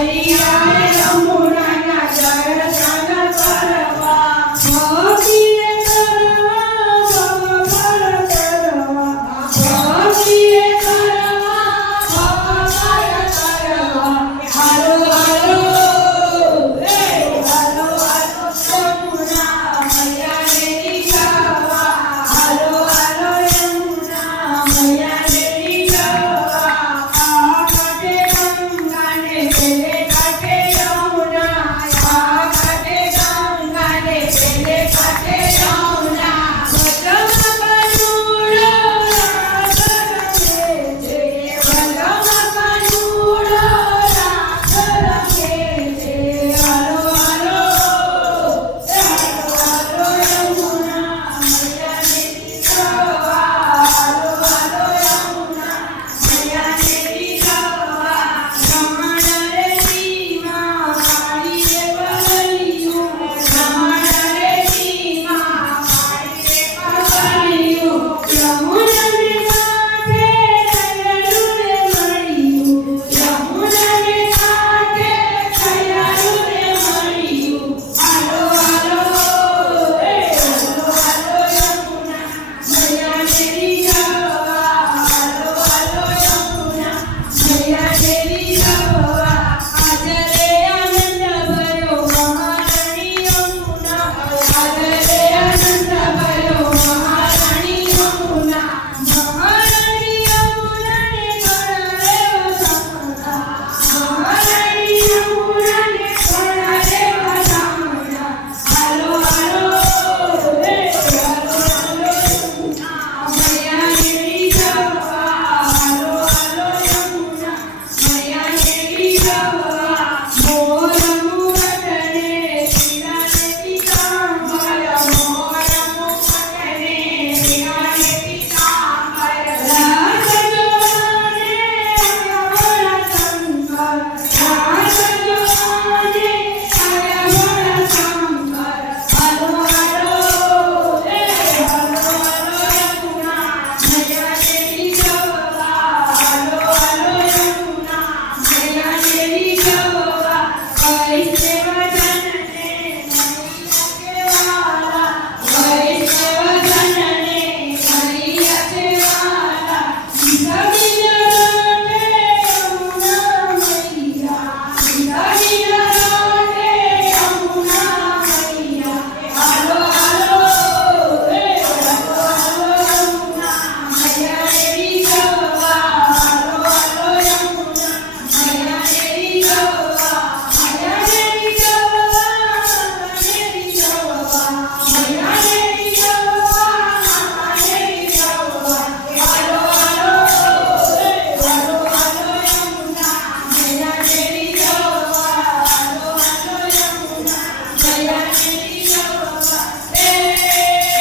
Hare